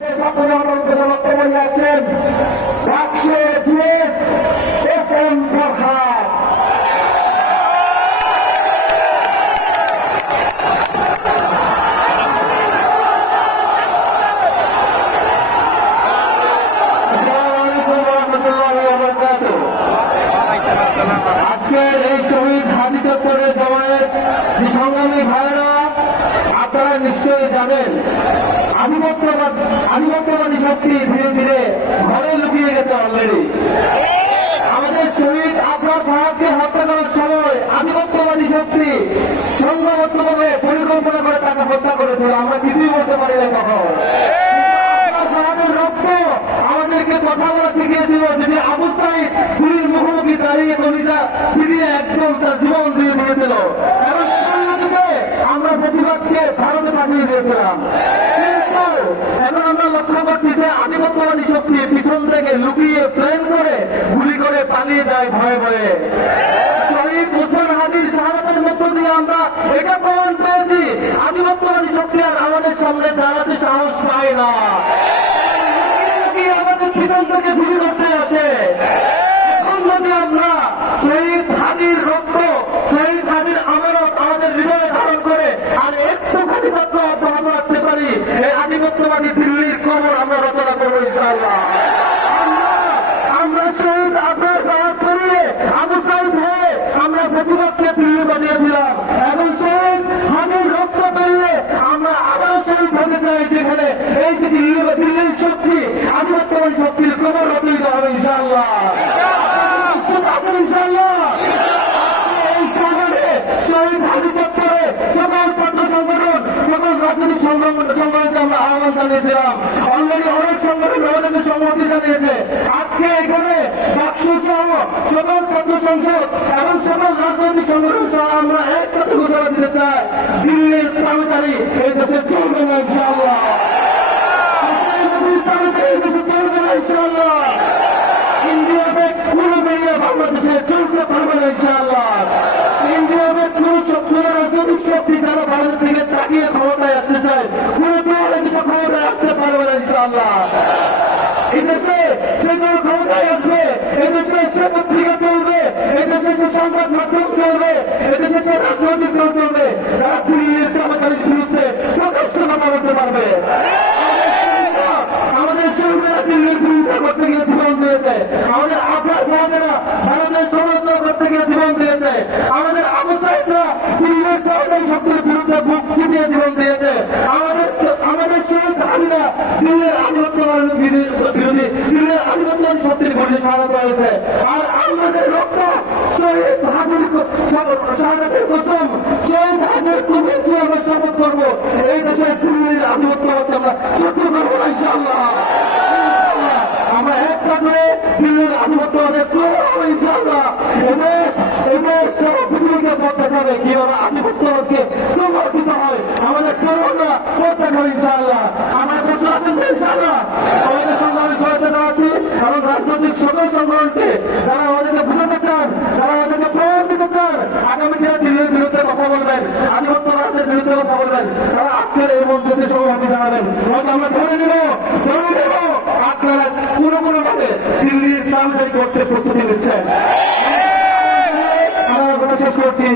বক্তব্য নিয়ে আসছেন রাকসের জিএস এস এম ফরহাদ। আজকের এই শহীদ হাদি চত্বরের জমায়েত যে সংগ্রামী ভাইরা, আপনারা নিশ্চয়ই জানেন আধিপত্যবাদী শক্তি ধীরে ধীরে ঘরে লুকিয়ে গেছে অলরেডি। আমাদের শহীদ আফরাদ ফাহাদকে হত্যা করার সময় আধিপত্যবাদী শক্তি সংঘবদ্ধভাবে পরিকল্পনা করে তাকে হত্যা করেছিল। আমরা কিছুই বলতে পারি না তখন। ফাহাদের রক্ত আমাদেরকে কথা বলা শিখিয়েছিল, যদি আবু সাঈদ পুরীর মুখোমুখি দাঁড়িয়ে কলিজা ফিরিয়ে একদম তার জীবন দিয়ে দিয়েছিল এবং আমরা প্রতিবাদকে ভারতে পাঠিয়ে দিয়েছিলাম। কিন্তু এখন আমরা লক্ষ্য করছি যে আধিপত্যবাদী শক্তি পিছন থেকে লুকিয়ে প্ল্যান করে গুলি করে পালিয়ে যায় ভয়ে ভয়ে। শহীদ ওসমান হাদির শাহাদাতের মধ্য দিয়ে আমরা এটা প্রমাণ পেয়েছি আধিপত্যবাদী শক্তি আর আমাদের সামনে দাঁড়াতে সাহস পায় না। আমাদের পিছন থেকে গুলি করতে আসে। এখন যদি আমরা শহীদ হাদির রক্ত, শহীদ হাদির আমানত আমাদের হৃদয়ে ধারণ করে আর একটুখানি যাত্রা অব্যাহত রাখতে পারি, এই আধিপত্যবাদী দিল্লির কবর আমরা রচনা করবো ইনশাআল্লাহ। আমরা শহীদ আফরাদ ফাহাদ করিয়ে আবু সাঈদ হয়ে আমরা প্রতিবাদকে দিল্লি বানিয়েছিলাম এবং শহীদ হাদির রক্ত পেরিয়ে আমরা আবারও শহীদ হতে চাই, যেখানে এই যে দিল্লির শক্তি আধিপত্যবাদী শক্তির কবর রচিত হবে ইনশাআল্লাহ। এই শহরে শহীদ হাদি চত্বরে সকল ছাত্র সংগঠন, সকল রাজনৈতিক সংগঠনকে আমরা আহ্বান জানিয়েছিলাম। অলরেডি অনেক সংগঠন আমাদেরকে সম্মতি জানিয়েছে। আজকে এখানে ডাকসু সহ সকল ছাত্র সংসদ এবং সকল রাজনৈতিক সংগঠন সহ আমরা একসাথে ঘোষণা দিতে চাই, দিল্লির দাবিদারি এই দেশে চলবে না ইনশাআল্লাহ। এই দেশে চলবে না ইনশাআল্লাহ। ইন্ডিয়াতে কোন মিডিয়া বাংলাদেশে চলতে পারবে না ইনশাআল্লাহ। ইন্ডিয়াতে কোন রাজনৈতিক শক্তি যারা ভারত থেকে তাকিয়ে ক্ষমতায় আসতে চায়, কোন দল কিছু ক্ষমতায় আসতে পারবে না ইনশাআল্লাহ। এদেশে সে দল ক্ষমতায় আসবে, এদেশে সে পত্রিকা চলবে, এদেশে সে সংবাদ মাধ্যম চলবে, এদেশে সে রাজনৈতিক দল চলবে যারা দিল্লির কর্মচারীর বিরুদ্ধে প্রকাশ্য কথা বলতে পারবে। আমাদের শহীদরা দিল্লির বিরুদ্ধে করতে গিয়ে জীবন দিয়েছে, আমাদের আফরাদ ফাহাদেরা ভারতের সমালোচনা করতে গিয়ে জীবন দিয়েছে, আমাদের আবু সাঈদরা দিল্লির কর্মচারী শক্তির বিরুদ্ধে বুক চিপিয়ে জীবন দিয়েছে, আমাদের শহীদ হাদিরা দিল্লির আধিপত্যবাদী বিরোধী, দিল্লির আধিপত্যবাদী শক্তির বিরুদ্ধে শাহাদাত হয়েছে। আর আমাদের রক্ত শহীদ হাদির শাহাদাতের কসম, শহীদ হাদির কমিটি আমরা শপথ করবো, এই দেশের দিল্লির আধিপত্যবাদকে আমরা শত্রু করবো না ইনশাআল্লাহ। আমরা একটা করে দিল্লির আধিপত্যবাদের করবো ইনশাআল্লাহ। এদেশ পৃথিবীকে পথ দেখাবে কিভাবে আধিপত্যবাদকে প্রমাণ দিতে হয়। আমাদের করোনা পথ দেখাবে ইনশাআল্লাহ। আমার প্রশ্ন আছেন ইনশাআল্লাহ। আমাদের সংগ্রামী সহায়তা দেওয়াচ্ছি এবং রাজনৈতিক সকল সংগঠনকে যারা আমাদেরকে বুঝাতে চান, যারা আমাদেরকে প্রমাণ দিতে চান, আগামী দিনে দিল্লির বিরুদ্ধে কথা বলবেন, আধিপত্যবাদের বিরুদ্ধে কথা বলবেন, তারা আজকের এই মঞ্চে সভাপতি জানাবেন। হয়তো আমরা ধরে নেব আপনারা কোনো ভাবে দিল্লির কামদারি করতে প্রস্তুতি নিচ্ছেন। আমরা শেষ করছি।